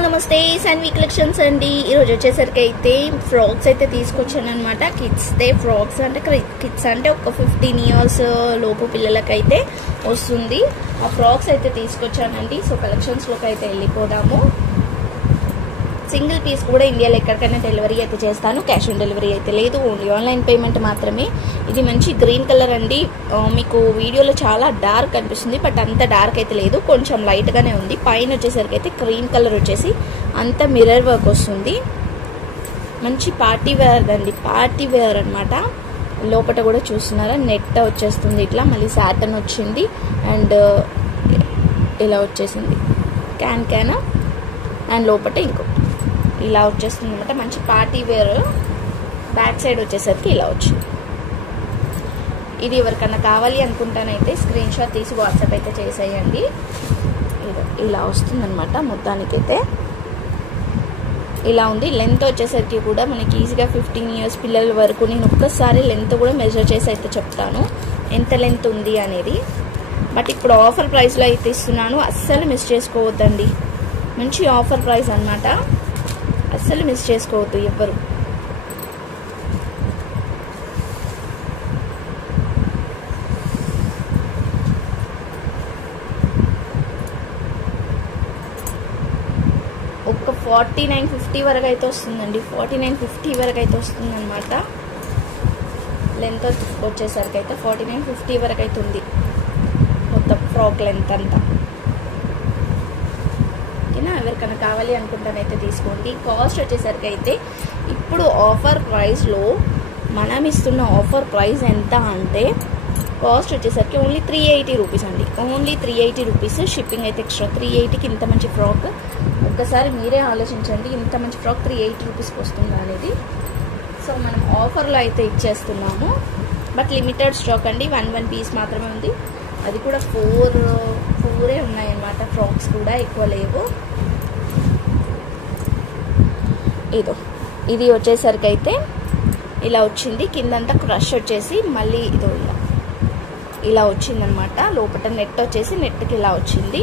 All నమస్తే Sanvi collections అండి. ఈరోజు వచ్చేసరికి అయితే ఫ్రాక్స్ అయితే తీసుకొచ్చాను అనమాట. కిడ్స్దే ఫ్రాక్స్ అంటే కిడ్స్ అంటే ఒక 15 years లోపు పిల్లలకైతే వస్తుంది. ఆ ఫ్రాక్స్ అయితే తీసుకొచ్చానండి. సో కలెక్షన్స్లోకి అయితే వెళ్ళిపోదాము. సింగిల్ పీస్ కూడా ఇండియాలో ఎక్కడికైనా డెలివరీ అయితే చేస్తాను. క్యాష్ ఆన్ డెలివరీ అయితే లేదు, ఓన్లీ ఆన్లైన్ పేమెంట్ మాత్రమే. ఇది మంచి గ్రీన్ కలర్ అండి. మీకు వీడియోలో చాలా డార్క్ అనిపిస్తుంది, బట్ అంత డార్క్ అయితే లేదు, కొంచెం లైట్గానే ఉంది. పైన వచ్చేసరికి అయితే క్రీమ్ కలర్ వచ్చేసి అంత మిర్రర్ వర్క్ వస్తుంది. మంచి పార్టీ వేర్ అండి, పార్టీ వేర్ అనమాట. లోపల కూడా చూస్తున్నారా, నెట్ వచ్చేస్తుంది ఇట్లా, మళ్ళీ సాటన్ వచ్చింది అండ్ ఇలా వచ్చేసింది క్యాన్ అండ్ లోపల ఇంకో ఇలా వచ్చేస్తుంది అనమాట. మంచి పార్టీ వేర్. బ్యాక్ సైడ్ వచ్చేసరికి ఇలా వచ్చింది. ఇది ఎవరికన్నా కావాలి అనుకుంటానైతే స్క్రీన్ షాట్ తీసి వాట్సాప్ అయితే చేసేయండి. ఇలా వస్తుంది అనమాట. మొత్తానికైతే ఇలా ఉంది. లెంత్ వచ్చేసరికి కూడా మనకి ఈజీగా 15 years పిల్లల వరకు. నేను ఒక్కసారి లెంత్ కూడా మెజర్ చేసి అయితే చెప్తాను ఎంత లెంత్ ఉంది అనేది. బట్ ఇప్పుడు ఆఫర్ ప్రైస్లో అయితే ఇస్తున్నాను, అస్సలు మిస్ చేసుకోవద్దండి. మంచి ఆఫర్ ప్రైస్ అనమాట, అస్సలు మిస్ చేసుకోవద్దు ఎవ్వరు. ఒక 49-50 వరకు అయితే వస్తుందండి. 49-50 వరకు అయితే వస్తుంది అనమాట. లెంత్ వచ్చేసరికి అయితే 49-50 వరకు అయితే ఉంది మొత్తం ఫ్రాక్ లెంత్ అంతా. ఎవరికైనా కావాలి అనుకుంటానైతే తీసుకోండి. కాస్ట్ వచ్చేసరికి అయితే ఇప్పుడు ఆఫర్ ప్రైస్లో మనం ఇస్తున్న ఆఫర్ ప్రైస్ ఎంత అంటే కాస్ట్ వచ్చేసరికి ఓన్లీ 380 రూపీస్ అండి. Only 380 rupees. షిప్పింగ్ అయితే ఎక్స్ట్రా. 380కి ఇంత మంచి ఫ్రాక్ ఒక్కసారి మీరే ఆలోచించండి, ఇంత మంచి ఫ్రాక్ 380 రూపీస్కి వస్తుందా అనేది. సో మనం ఆఫర్లో అయితే ఇచ్చేస్తున్నాము, బట్ లిమిటెడ్ స్టాక్ అండి. 1 పీస్ మాత్రమే ఉంది. అది కూడా 4 ఉన్నాయన్నమాట. ఫ్రాక్స్ కూడా ఎక్కువ లేవు. ఇది వచ్చేసరికి అయితే ఇలా వచ్చింది. కిందంతా క్రష్ వచ్చేసి మళ్ళీ ఇలా వచ్చిందనమాట. లోపల నెట్ వచ్చేసి నెట్కి ఇలా వచ్చింది.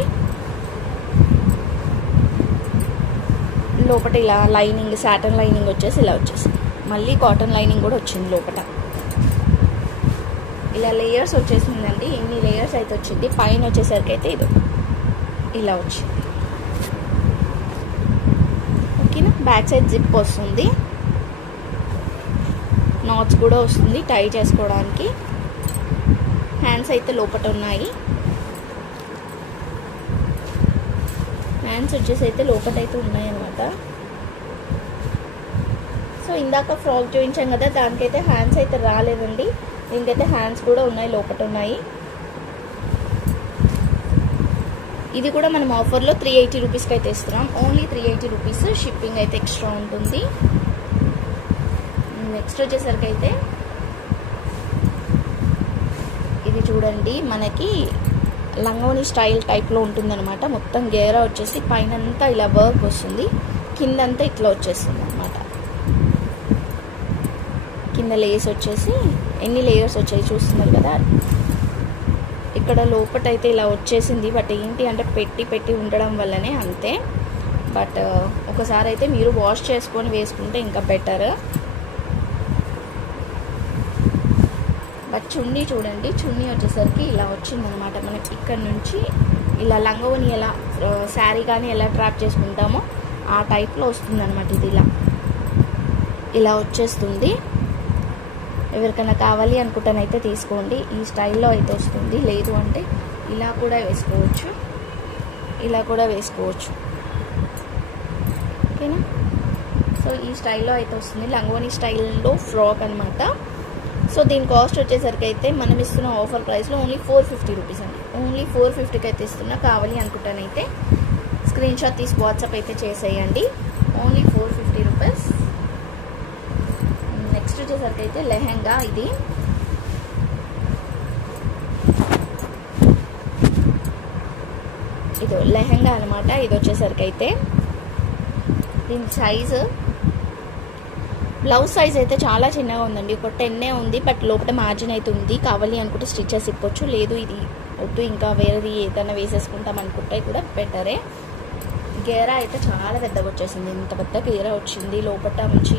లోపల ఇలా లైనింగ్, సాటన్ లైనింగ్ వచ్చేసి ఇలా వచ్చేసింది. మళ్ళీ కాటన్ లైనింగ్ కూడా వచ్చింది లోపల. ఇలా లేయర్స్ వచ్చేసిందండి. ఎన్ని లేయర్స్ అయితే వచ్చింది. పైన వచ్చేసరికి అయితే ఇలా వచ్చింది. ఓకేనా. బ్యాక్ సైడ్ జిప్ వస్తుంది, నాట్స్ కూడా వస్తుంది టై చేసుకోవడానికి. హ్యాండ్స్ అయితే లోపల ఉన్నాయి. హ్యాండ్స్ వచ్చేసి అయితే లోపల అయితే ఉన్నాయి అన్నమాట. సో ఇందాక ఫ్రాక్ చూపించాం కదా, దానికైతే హ్యాండ్స్ అయితే రాలేదండి. దీనికైతే హ్యాండ్స్ కూడా ఉన్నాయి, లోపల ఉన్నాయి. ఇది కూడా మనం ఆఫర్లో 380 రూపీస్కి అయితే ఇస్తున్నాం. Only 380 rupees. షిప్పింగ్ అయితే ఎక్స్ట్రా ఉంటుంది. నెక్స్ట్ వచ్చేసరికి అయితే ఇది చూడండి, మనకి లంగోని స్టైల్ టైప్లో ఉంటుందన్నమాట. మొత్తం గేరా వచ్చేసి పైనంతా ఇలా వర్క్ వస్తుంది, కిందంతా ఇట్లా వచ్చేస్తుంది అనమాట. కింద లేస్ వచ్చేసి ఎన్ని లేయర్స్ వచ్చాయి చూస్తున్నారు కదా. ఇక్కడ లోపల అయితే ఇలా వచ్చేసింది, బట్ ఏంటి అంటే పెట్టి ఉండడం వల్లనే అంతే. బట్ ఒకసారి అయితే మీరు వాష్ చేసుకొని వేసుకుంటే ఇంకా బెటర్. బట్ చున్నీ చూడండి, చున్నీ వచ్చేసరికి ఇలా వచ్చిందనమాట. మనకి ఇక్కడ నుంచి ఇలా లంగవని ఎలా శారీ కానీ ఎలా ట్రాప్ చేసుకుంటామో ఆ టైప్లో వస్తుంది అనమాట. ఇది ఇలా వచ్చేస్తుంది. ఎవరికైనా కావాలి అనుకుంటానైతే తీసుకోండి. ఈ స్టైల్లో అయితే వస్తుంది. లేదు అంటే ఇలా కూడా వేసుకోవచ్చు, ఇలా కూడా వేసుకోవచ్చు. ఓకేనా. సో ఈ స్టైల్లో అయితే వస్తుంది, లంగోని స్టైల్లో ఫ్రాక్ అనమాట. సో దీని కాస్ట్ వచ్చేసరికి అయితే మనం ఇస్తున్న ఆఫర్ ప్రైస్లో ఓన్లీ 450 రూపీస్ అండి. ఓన్లీ 450కి అయితే ఇస్తున్నా. కావాలి అనుకుంటానైతే స్క్రీన్ షాట్ తీసి వాట్సాప్ అయితే చేసేయండి. Only 450 rupees. నెక్స్ట్ వచ్చేసరికి అయితే లెహెంగా. ఇది లెహెంగా అనమాట. ఇది వచ్చేసరికి అయితే దీని సైజు, బ్లౌజ్ సైజ్ అయితే చాలా చిన్నగా ఉందండి. ఒక 10 ఉంది, బట్ లోపల మార్జిన్ అయితే ఉంది. కావాలి అనుకుంటే స్టిచెస్ ఇప్పొచ్చు. లేదు ఇది వద్దు ఇంకా వేరేది ఏదైనా వేసేసుకుంటాం అనుకుంటే కూడా బెటరే. గేరా అయితే చాలా పెద్దగా వచ్చేసింది, ఇంత పెద్ద గేరా వచ్చింది, లోపల మంచి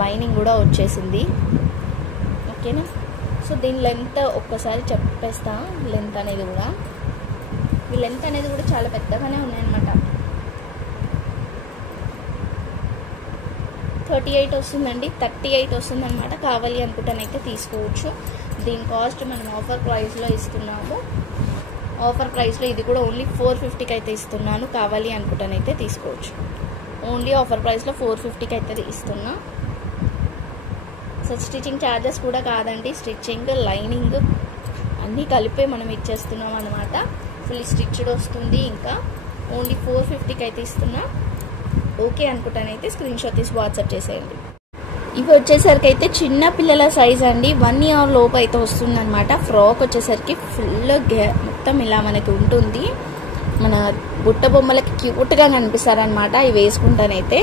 లైనింగ్ కూడా వచ్చేసింది. ఓకేనా. సో దీని లెంత్ ఒక్కసారి చెప్పేస్తా. లెంత్ అనేది కూడా ఈ లెంత్ అనేది కూడా చాలా పెద్దగానే ఉన్నాయన్నమాట. 38 వస్తుందండి, 38 వస్తుంది అనమాట. కావాలి అనుకుంటానైతే తీసుకోవచ్చు. దీని కాస్ట్ మనం ఆఫర్ ప్రైస్లో ఇస్తున్నాము. ఆఫర్ ప్రైస్లో ఇది కూడా ఓన్లీ 450కి అయితే ఇస్తున్నాను. కావాలి అనుకుంటానైతే తీసుకోవచ్చు. ఓన్లీ ఆఫర్ ప్రైస్లో 450కి అయితే ఇస్తున్నా. సో స్టిచ్చింగ్ ఛార్జెస్ కూడా కాదండి, స్టిచ్చింగ్ లైనింగ్ అన్నీ కలిపే మనం ఇచ్చేస్తున్నాం అనమాట. ఫుల్ స్టిచ్డ్ వస్తుంది. ఇంకా ఓన్లీ 450కి అయితే ఇస్తున్నా. ఓకే అనుకుంటానైతే స్క్రీన్ షాట్ తీసి వాట్సాప్ చేసేయండి. ఇవి వచ్చేసరికి అయితే చిన్న పిల్లల సైజ్ అండి, 1 year లోపు అయితే వస్తుంది అనమాట. ఫ్రాక్ వచ్చేసరికి ఫుల్ మొత్తం ఇలా మనకి ఉంటుంది. మన బుట్ట బొమ్మలకి క్యూట్గా కనిపిస్తారనమాట. ఇవి వేసుకుంటానైతే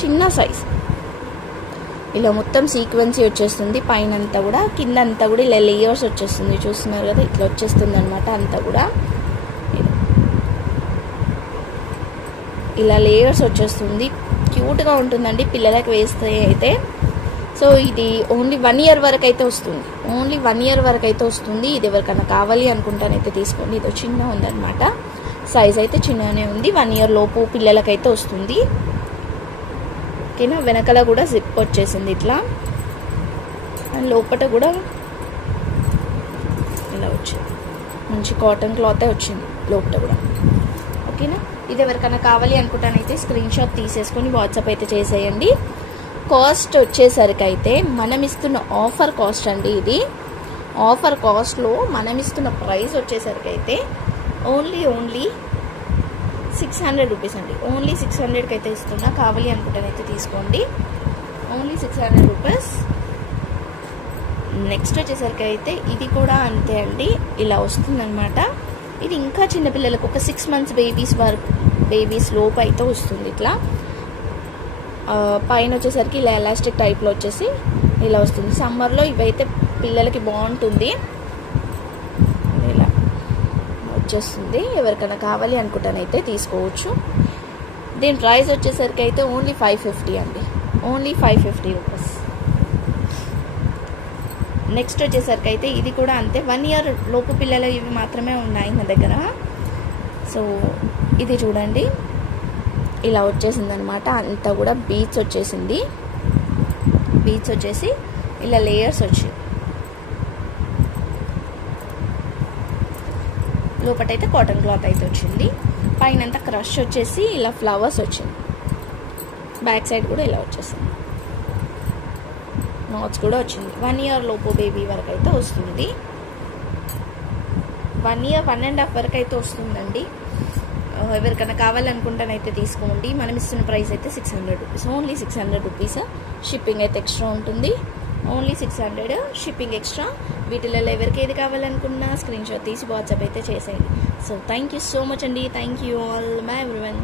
చిన్న సైజ్ ఇలా మొత్తం సీక్వెన్సీ వచ్చేస్తుంది. పైన అంతా కూడా, కింద అంతా కూడా ఇలా లేయర్స్ వచ్చేస్తుంది. చూస్తున్నారు కదా, ఇట్లా వచ్చేస్తుంది అనమాట. అంతా కూడా ఇలా లేయర్స్ వచ్చేస్తుంది. క్యూట్గా ఉంటుందండి పిల్లలకి వేస్తే అయితే. సో ఇది ఓన్లీ 1 year వరకు అయితే వస్తుంది. ఓన్లీ 1 year వరకు అయితే వస్తుంది. ఇది ఎవరికైనా కావాలి అనుకుంటానైతే తీసుకోండి. ఇది చిన్న ఉందన్నమాట, సైజ్ అయితే చిన్ననే ఉంది. 1 year లోపు పిల్లలకైతే వస్తుంది. ఓకేనా. వెనకాల కూడా జిప్ వచ్చేసింది ఇట్లా, అండ్ లోపల కూడా ఇలా వచ్చింది. మంచి కాటన్ క్లాత్ వచ్చింది లోపల కూడా. ఓకేనా. ఇది ఎవరికైనా కావాలి అనుకుంటానైతే స్క్రీన్ షాట్ తీసేసుకొని వాట్సాప్ అయితే చేసేయండి. కాస్ట్ వచ్చేసరికి అయితే మనం ఇస్తున్న ఆఫర్ కాస్ట్ అండి. ఇది ఆఫర్ కాస్ట్లో మనం ఇస్తున్న ప్రైస్ వచ్చేసరికి అయితే ఓన్లీ 600 రూపీస్ అండి. ఓన్లీ 600కి అయితే ఇస్తున్నా. కావాలి అనుకుంటానైతే తీసుకోండి. Only 600 rupees. నెక్స్ట్ వచ్చేసరికి అయితే ఇది కూడా అంతే అండి, ఇలా వస్తుందన్నమాట. ఇది ఇంకా చిన్నపిల్లలకు ఒక 6 months బేబీస్ లోపు అయితే వస్తుంది. ఇట్లా పైన వచ్చేసరికి ఇలా ఎలాస్టిక్ టైప్లో వచ్చేసి ఇలా వస్తుంది. సమ్మర్లో ఇవైతే పిల్లలకి బాగుంటుంది. ఇలా వచ్చేస్తుంది. ఎవరికైనా కావాలి అనుకుంటానైతే తీసుకోవచ్చు. దీని ప్రైస్ వచ్చేసరికి అయితే ఓన్లీ 550 అండి. Only 550 rupees. నెక్స్ట్ వచ్చేసరికి అయితే ఇది కూడా అంతే, 1 year లోపు పిల్లల ఇవి మాత్రమే ఉన్నాయి నా దగ్గర. సో ఇది చూడండి, ఇలా వచ్చేసింది అనమాట. అంతా కూడా బీట్స్ వచ్చేసింది. బీట్స్ వచ్చేసి ఇలా లేయర్స్ వచ్చింది. లోపటైతే కాటన్ క్లాత్ అయితే వచ్చింది. పైన అంతా క్రష్ వచ్చేసి ఇలా ఫ్లవర్స్ వచ్చింది. బ్యాక్ సైడ్ కూడా ఇలా వచ్చేసింది. నాట్స్ కూడా వచ్చింది. 1 year లోపు బేబీ వరకు అయితే వస్తుంది. 1 year 1.5 వరకు అయితే వస్తుందండి. ఎవరికైనా కావాలనుకుంటానైతే తీసుకోండి. మనం ఇస్తున్న ప్రైస్ అయితే 600 రూపీస్. Only 600 rupees. షిప్పింగ్ అయితే ఎక్స్ట్రా ఉంటుంది. Only 600 shipping extra. వీటిలో ఎవరికి ఏది కావాలనుకున్నా స్క్రీన్ షాట్ తీసి వాట్సాప్ అయితే చేసేయండి. So thank you so much అండి. Thank you all. Bye everyone.